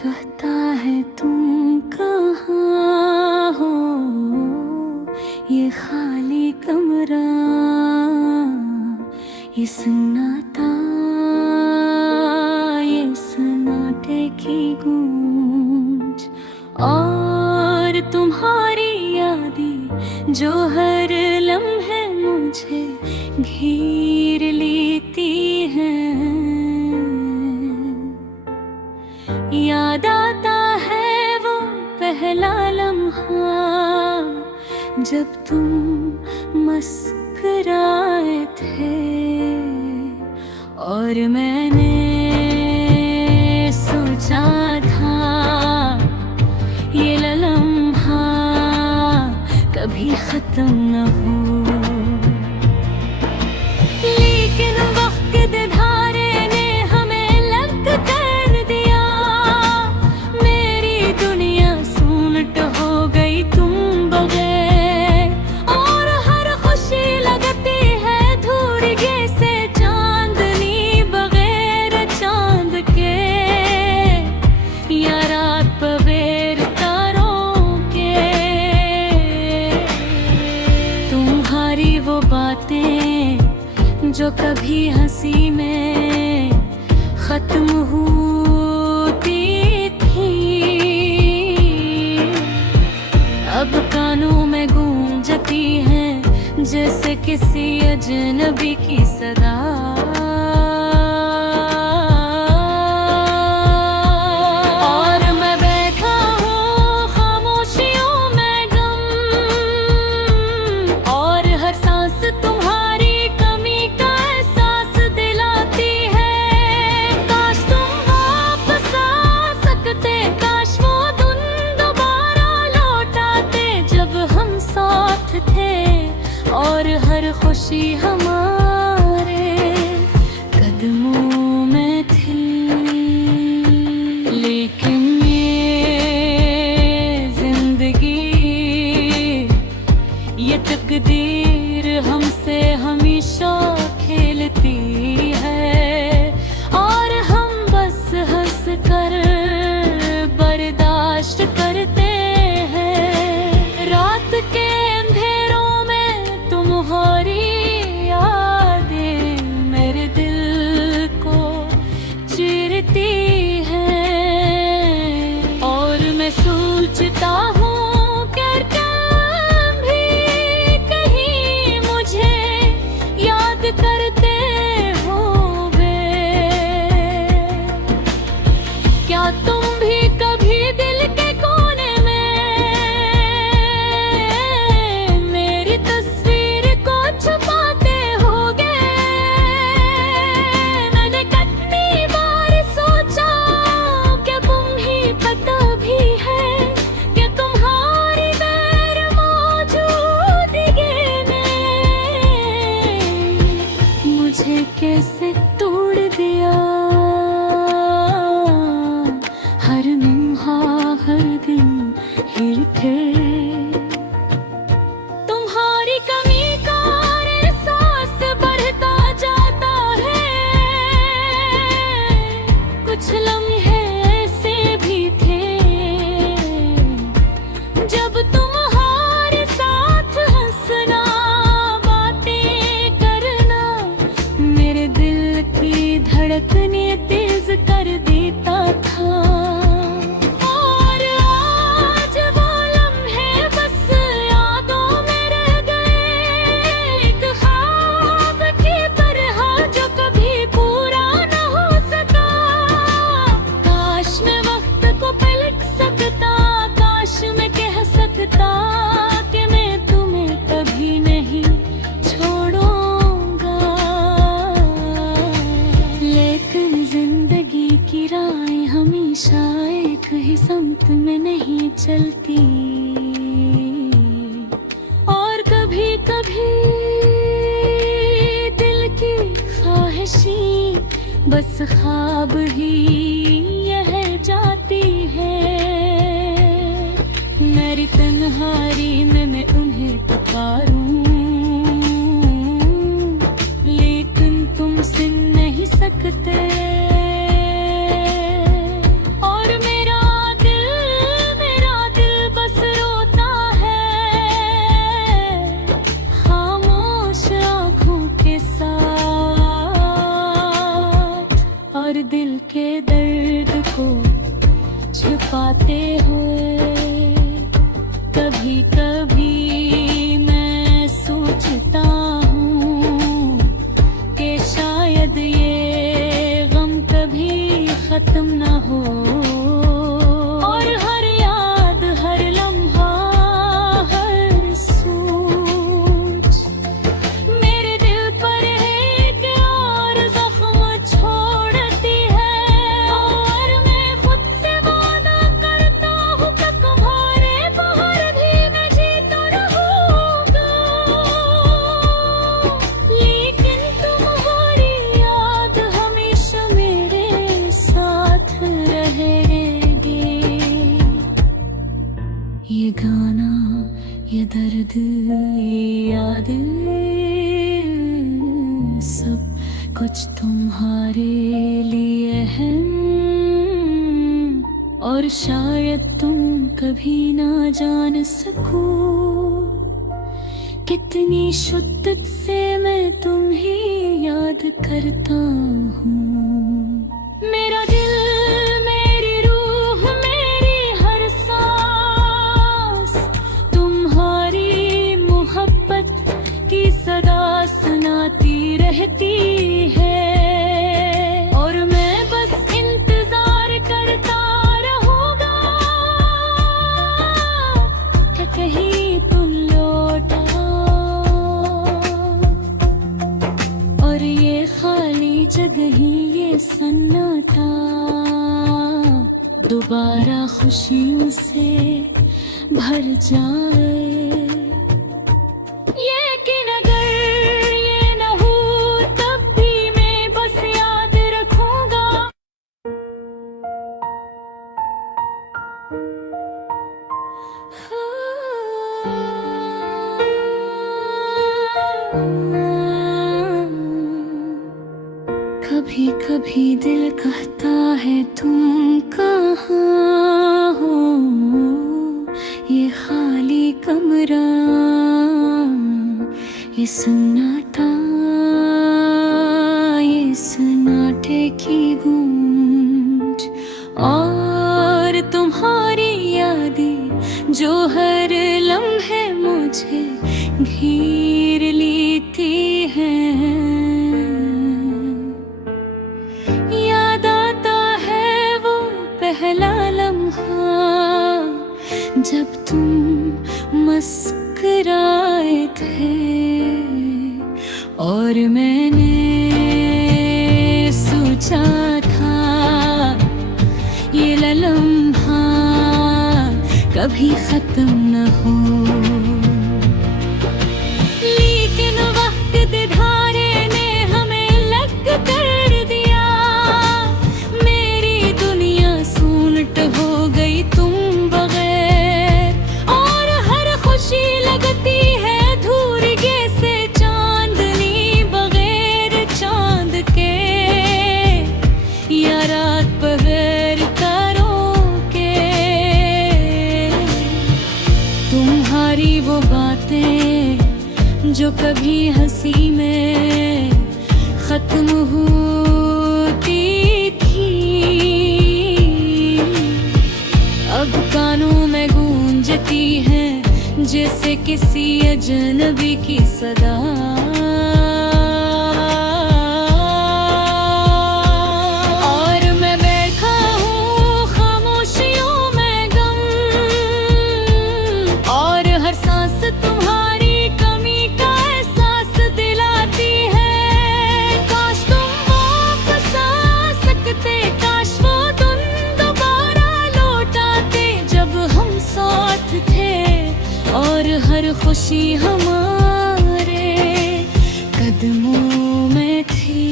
कहता है तुम कहाँ हो, ये खाली कमरा, ये सन्नाटा, ये सन्नाटे की गूंज और तुम्हारी यादें जो हर लम्हे मुझे घेर लेती हैं। याद आता है वो पहला लम्हा जब तुम मुस्कुराए थे और मैंने सोचा था ये लम्हा कभी खत्म न हो, लेकिन वक्त के धारे ने हमें लग कर दिया। मेरी दुनिया सुनट हो गई तुम बगैर, और हर खुशी लगती है धूरिये से चांदनी बगैर चांद के, या रात बगैर तारों के। तुम्हारी वो बातें जो कभी हंसी में खत्म होती थी, अब कानों में गूंजती हैं जैसे किसी अजनबी की सदा। और मैं बैठा हूँ खामोशियों में गम, और हर सांस तुम्हारी कमी का एहसास दिलाती है। काश तुम वापस आ सकते, काश वो दिन दोबारा लौट आते जब हम साथ थे और हर खुशी हमारे कदमों में थी। लेकिन ये जिंदगी, ये तकदीर हमसे हमेशा खेलती है, और हम बस हंस कर बर्दाश्त करते हैं। रात के अंधेरों में तुम्हारी यादें मेरे दिल को चीरती हैं, और मैं सोचता हूँ कि कभी कहीं मुझे याद करते होगे। क्या तुम भी कभी दिल के कोने में मेरी तस्वीर को छुपाते होगे? मैंने कितनी बार सोचा कि तुम ही पता भी है कि तुम्हारी गैर मौजूदगी ने मुझे कैसे तोड़ दिया। हर लम्हा हर दिन हिरते तुम्हारी कमी का एहसास बढ़ता जाता है। कुछ लम्हे ऐसे भी थे जब तुम्हारे साथ हंसना, बातें करना मेरे दिल की धड़कने तेज कर देता था। और आज वो लम्हे बस यादों में रह गए, एक ख्वाब की तरह जो कभी पूरा न हो सका। काश मैं वक्त को पलट सकता, काश मैं कह सकता कि मैं तुम्हें कभी नहीं छोड़ूंगा। लेकिन जिंदगी की राहें हमेशा एक ही समत में नहीं चलती, और कभी कभी दिल की ख्वाहिशें बस ख्वाब ही रह जाती है। मेरी तन्हाई में मैं उन्हें पुकारूं, लेकिन तुमसे नहीं सकते, और मेरा पाते हुए। कभी कभी मैं सोचता हूँ कि शायद ये गम कभी खत्म न हो, और हर याद, हर लम्हा, हर सोच मेरे दिल पर एक और जख्म छोड़ती है। और मैं खुद से वादा करता हूँ कि तुम्हारे बाहर भी मैं जीता रहूंगा, लेकिन तुम्हारी याद हमेशा मेरे साथ रहेगी। ये गाना, ये दर्द, ये याद, सब कुछ तुम्हारे लिए है, और शायद तुम कभी ना जान सको कितनी शिद्दत से मैं तुम्हें याद करता हूँ। मेरा दिल, मेरी रूह, मेरी हर सांस तुम्हारी मोहब्बत की सदा सुनाती रहती है, और मैं बस इंतजार करता रहूंगा कि कहीं तुम लौट आओ, और ये खाली जगह ही, ये सन्नाटा दोबारा खुशियों से भर जाए। लेकिन अगर ये न हो तब भी मैं बस याद रखूंगा। कभी कभी दिल कहता है तुम कहाँ हो, ये खाली कमरा, ये सन्नाटा, ये सन्नाटे की गूंज, और तुम्हारी यादें जो हर लम्हे मुझे घेर लेती हैं। याद आता है वो पहला लम्हा जब तुम मुस्कुराए थे, और मैंने सोचा था ये लम्हा कभी खत्म न हो, लेकिन वक्त के धारे ने हमें लग कर दिया। मेरी दुनिया सूनट हो गई तुम बगैर, और हर खुशी लगती है धूरिगे से चांदनी बगैर चांद के, या रात बगैर तारों के। तुम्हारी वो बातें जो कभी हंसी में खत्म होती थी, अब कानों में गूंजती हैं जैसे किसी अजनबी की सदा। और मैं बैठा हूँ खामोशियों में गम, और हर सांस तुम्हारी कमी का एहसास दिलाती है। काश तुम वापस आ सकते, काश वो दिन दोबारा लौट आते जब हम साथ थे, और हर खुशी हमारे कदमों में थी।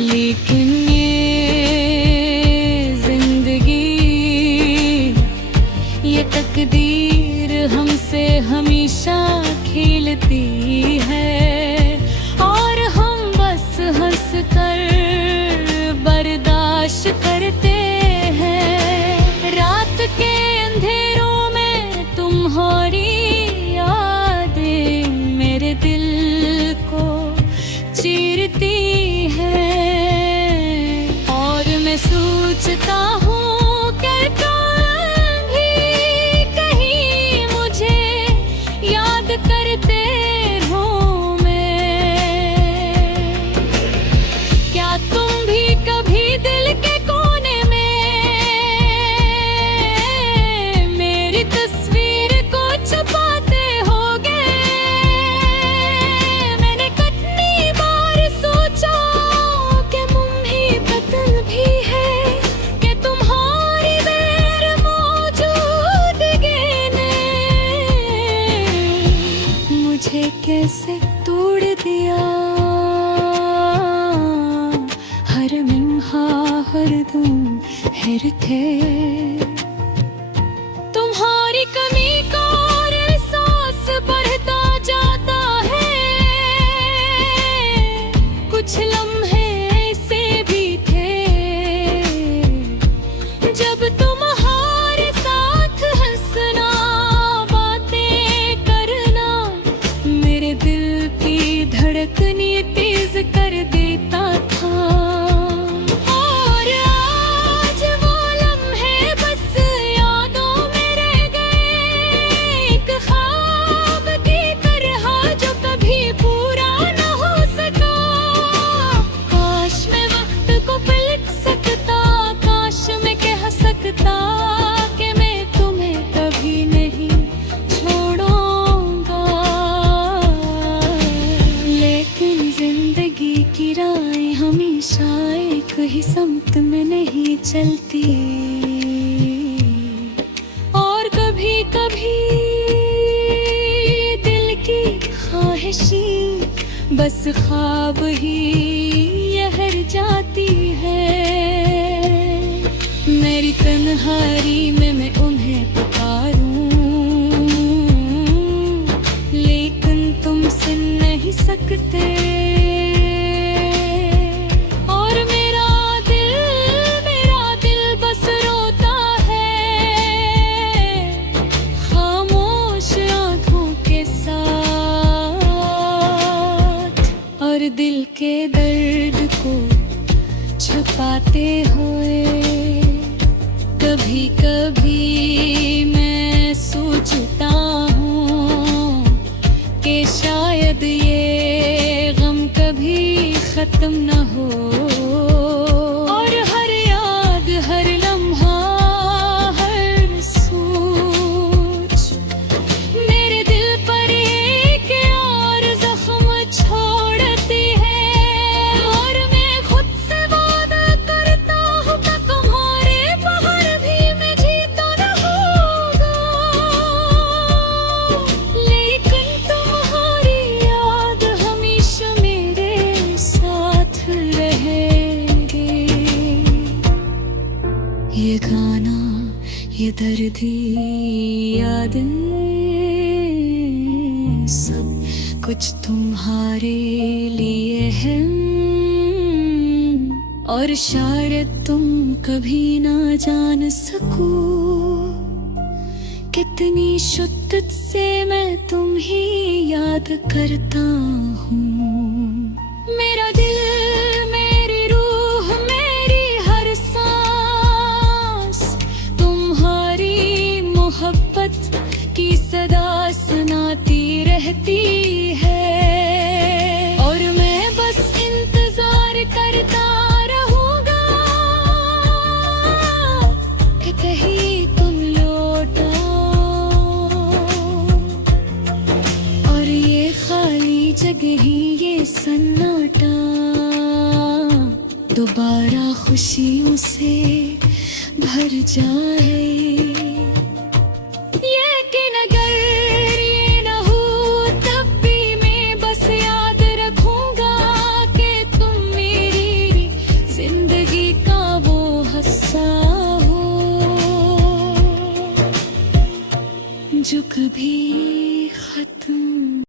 लेकिन ये जिंदगी, ये तकदीर हमसे हमेशा खेलती है, और हम बस हंस कर बर्दाश्त करते हैं। रात के अंधेरों में तुम्हारी यादें मेरे दिल को चीरती है, और मैं सोचता हूँ से तोड़ दिया। हर लम्हा हर दम हेरते तुम्हारी कमी का और एहसास बढ़ता जाता है। कुछ लम्हे ऐसे भी थे जब तुम्हारे साथ हंसना, बातें करना मेरे दिल की धड़कन ये तेज कर देता था। और आज वो लम्हे बस यादों में रह गए, एक ख्वाब की तरह जो कभी पूरा न हो सका। काश मैं वक्त को पलट सकता, काश मैं कह सकता कि मैं तुम्हें कभी नहीं छोड़ूंगा। लेकिन जिंदगी की राहें हमेशा एक ही समत में नहीं चलती, और कभी कभी दिल की ख्वाहिशें बस ख्वाब ही यहर जाती है। मेरी तन्हाई में मैं उन्हें पुकारूं, लेकिन तुम सुन नहीं सकते। और मेरा दिल बस रोता है, खामोश आंखों के साथ। और दिल के दर्द को छुपाते हुए कभी कभी मैं सोचता हूँ कि शायद ये गम कभी खत्म न हो। और हर याद, हर लम्हा, हर सोच मेरे दिल पर एक और जख्म छोड़ती है। और मैं खुद से वादा करता हूँ कि तुम्हारे बाहर भी मैं जीता रहूंगा। लेकिन तुम्हारी याद हमेशा मेरे साथ रहेगी। ये गाना, ये दर्द, यादें सब कुछ तुम्हारे लिए है। और शायद तुम कभी ना जान सको कितनी शिद्दत से मैं तुम ही याद करता हूँ। मेरा दिल, मेरी रूह, मेरी हर सांस तुम्हारी मोहब्बत की सदा सुनाती रहती है। और मैं बस इंतजार करता रहूंगा कि कहीं तुम लौट आओ। और ये खाली जगह ही, ये सन्नाटा दोबारा खुशियों से भर जाए। लेकिन अगर ये न हो तब भी मैं बस याद रखूंगा कि तुम मेरी जिंदगी का वो हिस्सा हो जो कभी खत्म